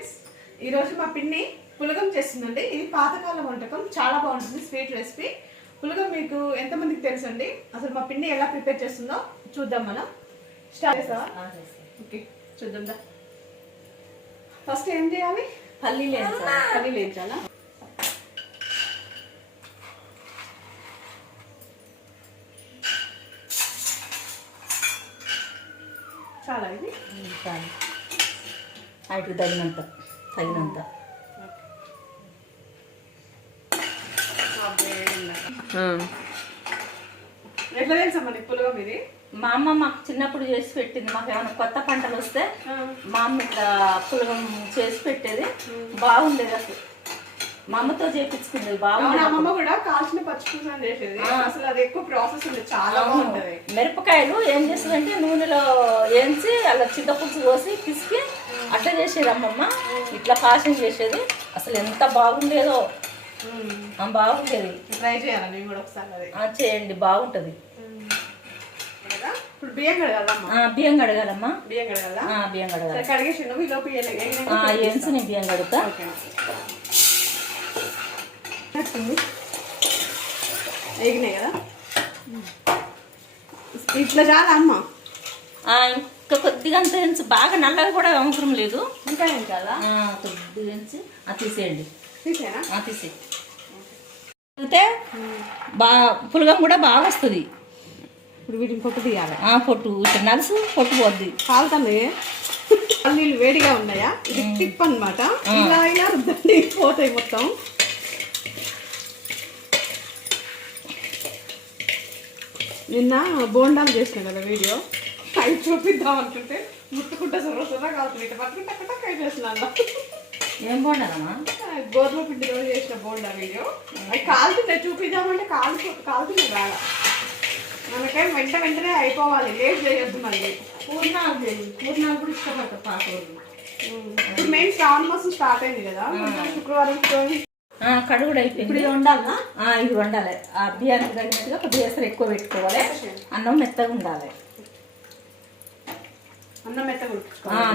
Friends, ఈరోజు మా పిన్ని పులగం చేస్తుందండి. ఇది పాతకాలం వంటకం, చాలా బాగుంటుంది. స్వీట్ రెసిపీ పులగం మీకు ఎంతమందికి తెలుసండి? అసలు మా పిన్ని ఎలా ప్రిపేర్ చేస్తుందో చూద్దాం. మనం స్టార్ట్ చేస్తావా? ఓకే, చూద్దాం. ఫస్ట్ ఏం చేయాలి? పల్లీలు వేయించాలా? చాలా ఇది చాలా హైట్కి తగినంత ఎట్లా తెలుసా మనకి పులగం ఇది? మా అమ్మ మాకు చిన్నప్పుడు చేసి పెట్టింది. మాకు ఏమైనా కొత్త పంటలు వస్తే మా అమ్మ ఇట్లా పులగం చేసి పెట్టేది. బాగుండేది అసలు. మా అమ్మతో చేపించుకునేది. బాగుంది. అమ్మమ్మ కూడా కాల్చిన పచ్చిపులుసు చేసేది. అసలు అది ఎక్కువ ప్రాసెస్ ఉంది, చాలా బాగుంటది. మిరపకాయలు ఏం చేస్తుందంటే నూనెలో వేయించి అలా చింతపులుసు పోసి పిసికి అట్లా చేసేది అమ్మమ్మ. ఇట్లా పాషం చేసేది. అసలు ఎంత బాగుండేదో. బాగుండేది. ట్రై చేయాలి నేను కూడా ఒకసారి. చేయండి, బాగుంటది. ఇప్పుడు బియ్యం కడగాలమ్మా. బియ్యం కడగాలమ్మా. బియ్యం కడగాలి. కడిగేసి నేను బియ్యం కడుగుతా. వేగినాయి కదా, ఇట్లా చాలా అమ్మ. ఇంకా కొద్దిగా అంత వేయించి, బాగా నల్లగా కూడా అవసరం లేదు. ఇంకా ఏం చాలా కొద్దిగా వేయించి తీసేయండి. తీసేయి. అయితే పులగం కూడా బాగా వస్తుంది. ఇప్పుడు వీటిని పొట్టు తీయాలి. పొట్టు నలుసు పొట్టు పోద్ది. కాలుతుంది. పల్లీలు వేడిగా ఉన్నాయా? ఇది టిప్ అనమాట. ఇలా అయినా రుద్దండి, పోతాయి మొత్తం. నిన్న బోండాలు చేసిన కదా వీడియో, అవి చూపిద్దాం అనుకుంటే ముట్టుకుంటే సుర్ర కాలుతుంది. ఇట్లా పట్టుకుంటా కై చేసిన. ఏం బోండాలమ్మా? గోధుమ పిండి రోజు చేసిన బోండా వీడియో. అవి కాలుతున్నాయి, చూపిద్దామంటే కాలుతున్నాయి బాగా. మనకే వెంటనే అయిపోవాలి, లేట్ చేయొద్దు. మళ్ళీ పూర్ణాలు కూడా ఇష్టపడతారు పాటోళ్ళు. ఇప్పుడు మెయిన్ శ్రావణ మాసం స్టార్ట్ అయింది కదా, శుక్రవారం కడుగుడు అయిపోయింది. ఇప్పుడు ఇది వండాలా? ఇది వండాలి. ఆ బియ్యానికి తగినట్టుగా కొద్దిగా ఎసరు ఎక్కువ పెట్టుకోవాలి. అన్నం మెత్తగా ఉండాలి. అన్నం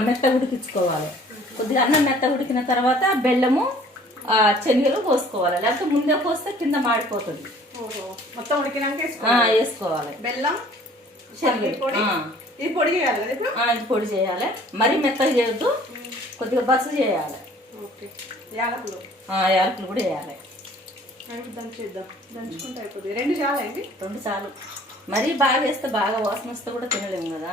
మెత్తగా ఉడికించుకోవాలి. కొద్దిగా అన్నం మెత్తగా ఉడికిన తర్వాత బెల్లము శనగలు పోసుకోవాలి. లేకపోతే ముందే పోస్తే కింద మాడిపోతుంది. మొత్తం ఉడికినాక వేసుకోవాలి. బెల్లం, శనగలు. ఇది పొడి చేయాలి కదా? ఇది పొడి చేయాలి. మరీ మెత్తగా చేయొద్దు, కొద్దిగా బస్సు చేయాలి. యాలకులు కూడా వేయాలి. దంచుకుంటే అయిపోతుంది. రెండు చాలు. మరీ బాగా వేస్తే బాగా వాసన వస్తే కూడా తినలేము కదా.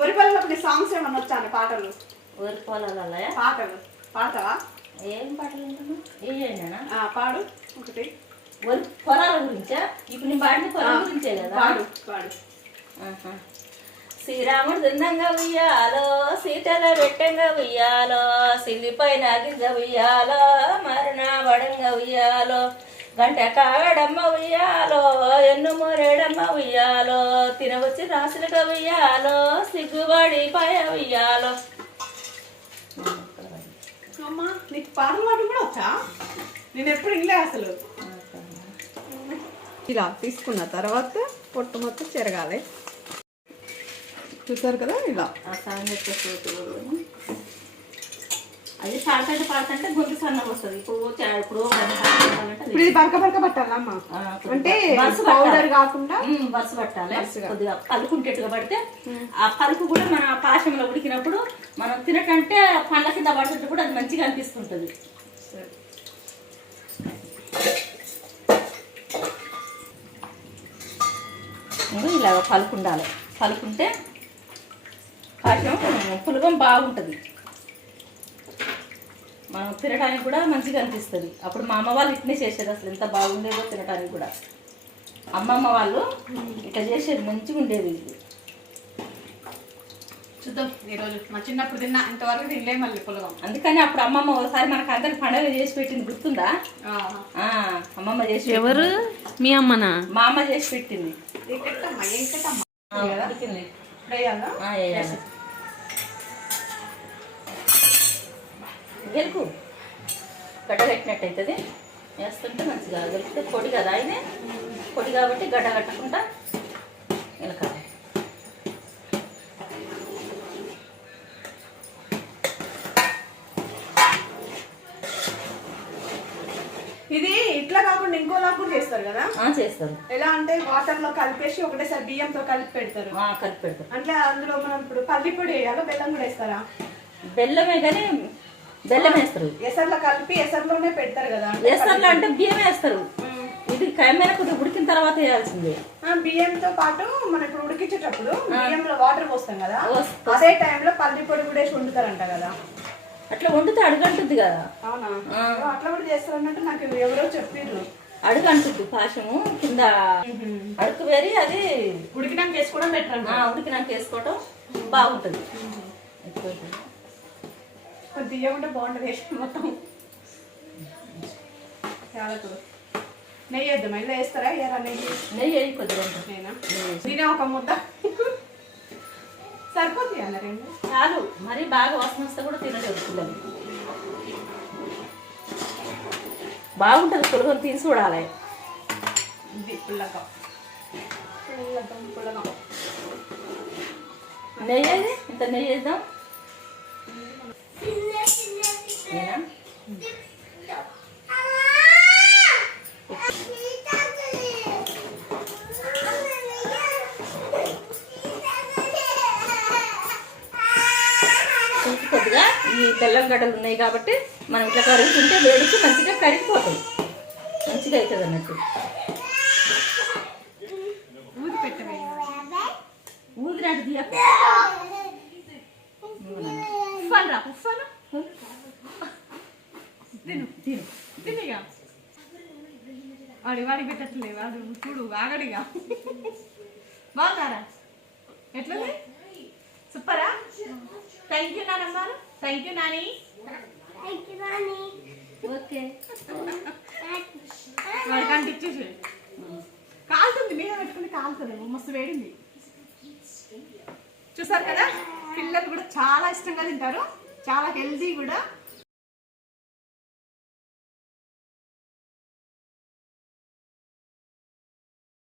వరిపల్లప్పుడు సాంగ్స్ ఏమన్నా వచ్చాను? పాటలు? వరిపల్లలో పాటలు పాడతావా? ఏం పాటలు అంటున్నా? పాడు ఒకటి. వరి పొలాల గురించా? ఇప్పుడు నీ పాడిన పొలాల గురించే కదా. పాడు. శ్రీరాముడు దిందంగా ఉయ్యాలో, సీతల పెట్టంగా ఉయ్యాలో, సిల్లిపైన గింజ ఉయ్యాలో, మరణ బడంగా ఉయ్యాలో, గంట కాగడమ్మ ఉయ్యాలో, ఎన్ను మొరేడమ్మ ఉయ్యాలో, తినవచ్చి రాసులుగా ఉయ్యాలో, సిగ్గుబడి పాయ ఉయ్యాలో. అమ్మా, నీకు పాటలు పాటలు కూడా వచ్చా? నేను ఎప్పుడు ఇల్లే అసలు. ఇలా తీసుకున్న తర్వాత పొట్టు మొత్తం చెరగాలి. చూసారు కదా, ఇలా అది పాడుతుంటే గొంతు సన్నగా వస్తుంది. ఇప్పుడు ఇది బరక పట్టాలమ్మా. అంటే పౌడర్ కాకుండా వరుస పట్టాలి. కొద్దిగా పలుకుంటేట్టుగా పడితే ఆ పలుకు కూడా మన పాశంలో ఉడికినప్పుడు మనం తినటంటే పండ్ల కింద పడుతుంటే కూడా అది మంచిగా అనిపిస్తుంటుంది. ఇలాగ పలుకుండాలి. పలుకుంటే పాశం పులగం బాగుంటుంది. మనం తినడానికి కూడా మంచిగా అనిపిస్తుంది. అప్పుడు మా అమ్మ వాళ్ళు ఇట్నే చేసేది. అసలు ఎంత బాగుండేదో తినడానికి కూడా. అమ్మమ్మ వాళ్ళు ఇట్లా చేసేది, మంచిగా ఉండేది. చూద్దాం ఈరోజు. మా చిన్నప్పుడు తిన్నా, ఇంతవరకు తినలే మళ్ళీ పులగం. అందుకని అప్పుడు అమ్మమ్మ ఒకసారి మనకు అందరికి పండుగ చేసి పెట్టింది, గుర్తుందా? అమ్మమ్మ చేసి. ఎవరు? మీ అమ్మనా? మా అమ్మ చేసి పెట్టింది. గెలుపు గడ్డ పెట్టినట్టు అవుతుంది. వేస్తుంటే మంచిగా దొరికితే పొడి కదా ఆయన పొడి కాబట్టి గడ్డ కట్టకుండా ఇలా ఇది ఇట్లా కాకుండా ఇంకోలా కూడా చేస్తారు కదా? చేస్తారు. ఎలా అంటే వాటర్ లో కలిపేసి ఒకటేసారి బియ్యంతో కలిపి పెడతారు. కలిపి పెడతారు అంటే అందులో మనం ఇప్పుడు పల్లి పొడి వేయాలో బెల్లం కూడా వేస్తారా? బెల్లమే కానీ బెల్లం వేస్తారు. ఎసర్లో కలిపి ఎసర్లోనే పెడతారు కదా? ఎసర్లో అంటే బియ్యం వేస్తారు. ఇది కైమైన కొద్దిగా ఉడికిన తర్వాత వేయాల్సిందే. బియ్యంతో పాటు మనం ఇప్పుడు ఉడికించేటప్పుడు బియ్యంలో వాటర్ పోస్తాం కదా, అదే టైంలో పల్లి పొడి కూడా వేసి వండుతారంట కదా? అట్లా వండితే అడుగంటుంది కదా. అవునా? అట్లా కూడా చేస్తారు అన్నట్టు నాకు ఎవరో చెప్పారు. అడుగంటుంది పాశము కింద అడుగు వేరి అది ఉడికినాక వేసుకోవడం బెటర్. ఉడికినాక వేసుకోవడం బాగుంటుంది. కొంచెం తీయకుంటే బాగుంటుంది వేసి మొత్తం. చాలా నెయ్యి వేద్దాం. ఇలా వేస్తారా? వేయరా? నెయ్యి వేయి కొద్దిగా. నేనా తినే ఒక ముద్ద సరిపోతుంది అన్న రెండు చాలు. మరి బాగా వాసన వస్తే కూడా తినలేదు పిల్లలు. బాగుంటుంది పులగం తీసి చూడాలి. ఇది పుల్లగం పుల్లగం పుల్లగం. నెయ్యి అది ఇంత నెయ్యి వేద్దాం. కొద్దిగా ఈ బెల్లం గడ్డలు ఉన్నాయి కాబట్టి మనం ఇట్లా కరుగుతుంటే వేడికి మంచిగా కరిగిపోతుంది. మంచిగా అవుతుంది అన్నట్టు. ఊది పెట్టవే. ఊదినట్టు తీయ ఉఫ్ఫాను రా ఉఫ్ఫాను. తిను తిను తినిగా. వాడి పెట్టట్లే. వాడు చూడు ఆగడిగా. బాగున్నారా? ఎట్లా సూపరా? థ్యాంక్ యూ నానమ్మ. Thank you Nani. ఓకే. వాడికి అంటే ఇచ్చేసి కాలుతుంది. మీద పెట్టుకుని కాలుతుంది. మస్తు వేడింది. చూసారు కదా? పిల్లలు కూడా చాలా ఇష్టంగా తింటారు. చాలా హెల్దీ కూడా.